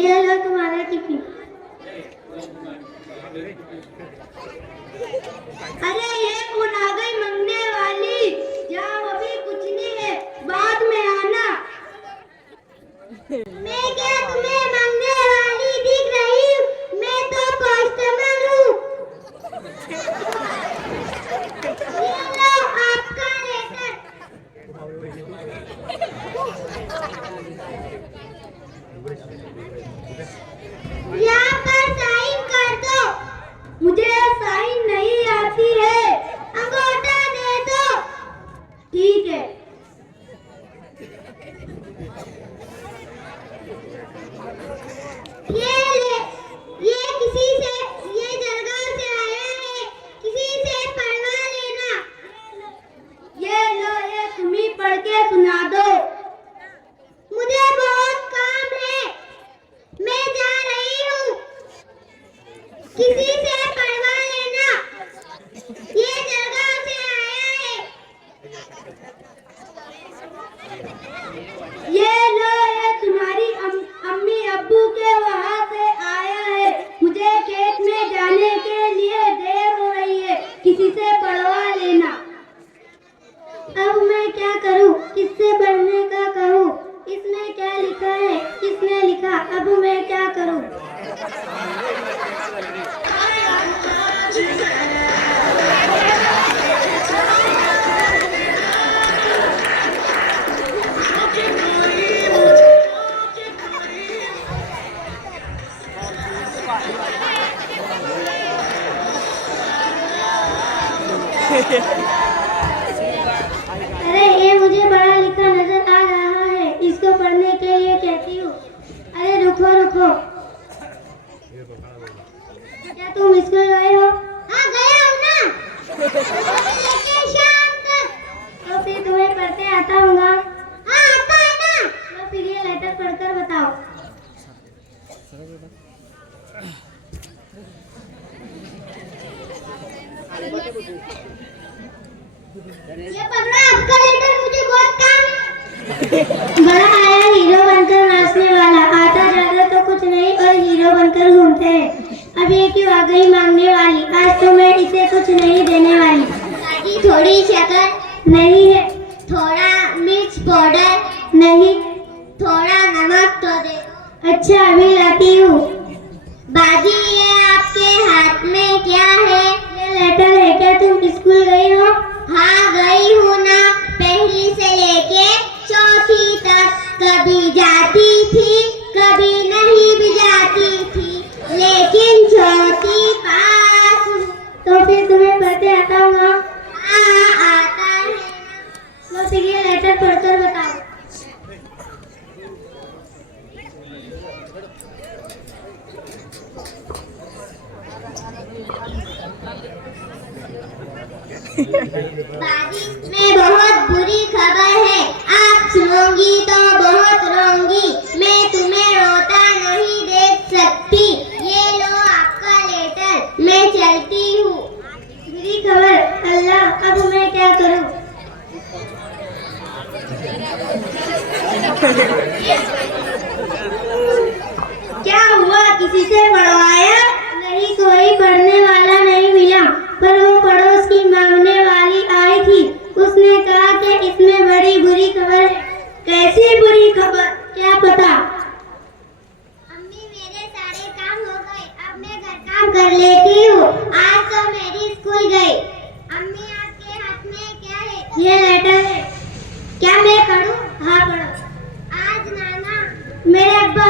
ये लो तुम्हारा टिफिन। अरे ये कौन आ गई मंगने वाली? जाओ अभी कुछ नहीं है, बाद में आना। मैं क्या तुम्हें मंगने वाली दिख रही हूँ? मैं तो कस्टमर हूँ। ये लो आपका लेटर। यहाँ पर साइन कर दो। मुझे साइन नहीं आती है, अंगूठा दे दो। ठीक है। ये किसी से, ये जलगांव से आया है, किसी से पढ़वा लेना। ये लो, ये तुम ही पढ़ के सुना दो। मुझे बहुत काम है, मैं जा रही हूँ, किसी से पढ़वा लेना। ये जलगांव से आया है। ये लो, ये तुम्हारी अम्मी अब्बू के वहाँ से आया है। मुझे खेत में जाने के लिए देर हो रही है, किसी से पढ़वा लेना। अब मैं क्या करूँ, किससे पढ़ने का कहूँ? इसमें क्या लिखा है? किसने लिखा? अब मैं क्या करूँ? अरे ये मुझे पढ़ा लिखा नजर आ रहा है, इसको पढ़ने के लिए कहती हूँ। अरे रुको रुको, क्या तुम स्कूल गए हो? हाँ गया हूँ ना, लेकिन शाम तक। तो फिर तुम्हें पढ़ते आता होगा? हाँ आता है ना। तो फिर ये लेटर पढ़कर बताओ। ये पकड़ो आपका लेटर, मुझे बहुत काम है। बड़ा आया हीरो बनकर नाचने वाला, आता जाता तो कुछ नहीं और हीरो बनकर घूमते हैं। अब ये क्यों आ गई मांगने वाली? आज तो मैं इसे कुछ नहीं देने वाली। दादी थोड़ी शक्कर नहीं है, थोड़ा मिर्च पाउडर नहीं, थोड़ा नमक तो दे। अच्छा अभी लाती हूँ। बाजी ये आपके हाथ में क्या है? ये लेटर है। क्या तुम स्कूल गई हो? हाँ गई हूँ ना, पहली से लेके चौथी तक। कभी जाती थी, कभी नहीं भी जाती थी, लेकिन चौथी पास हूँ। तो फिर तुम्हें पढ़ते आता होगा? हाँ आता है। तो फिर ये लेटर पढ़कर बताओ। बाजी में बहुत बुरी खबर है, आप सुनोगी तो बहुत रोंगी। मैं तुम्हें रोता नहीं देख सकती। ये लो आपका लेटर, मैं चलती हूँ। बुरी खबर? अल्लाह, अब मैं क्या करूँ? क्या हुआ, किसी से पढ़वाया? नहीं, कोई पढ़ने वाला नहीं मिला, पर वो पड़ोस की मांगने वाली आई थी। उसने कहा कि इसमें बड़ी बुरी खबर है। कैसी बुरी खबर? क्या पता? अम्मी मेरे सारे काम हो गए, अब मैं घर काम कर लेती हूँ। आज तो मेरी स्कूल गई। अम्मी आपके हाथ में क्या है? ये लेटर है। क्या मैं पढ़ूं? हाँ पढ़ो। आज नाना मेरे अब्बा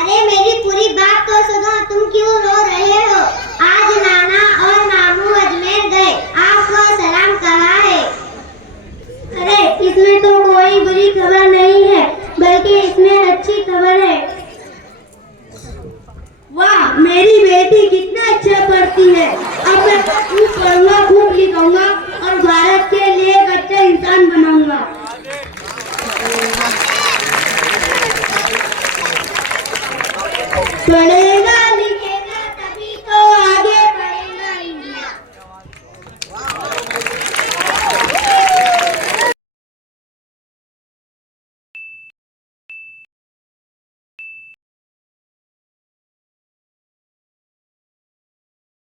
अरे मेरी पूरी बात तो सुनो, तुम क्यों रो रहे हो? आज नाना और मामू अजमेर गए, आपको सलाम कहा है। अरे इसमें तो कोई बुरी खबर नहीं है, बल्कि इसमें अच्छी खबर है। वाह, मेरी बेटी कितना अच्छा पढ़ती है। अब मैं खूब पढ़ूंगा, खूब लिखूंगा और भारत के लिए एक अच्छा इंसान बनाऊंगा। पढ़ेगा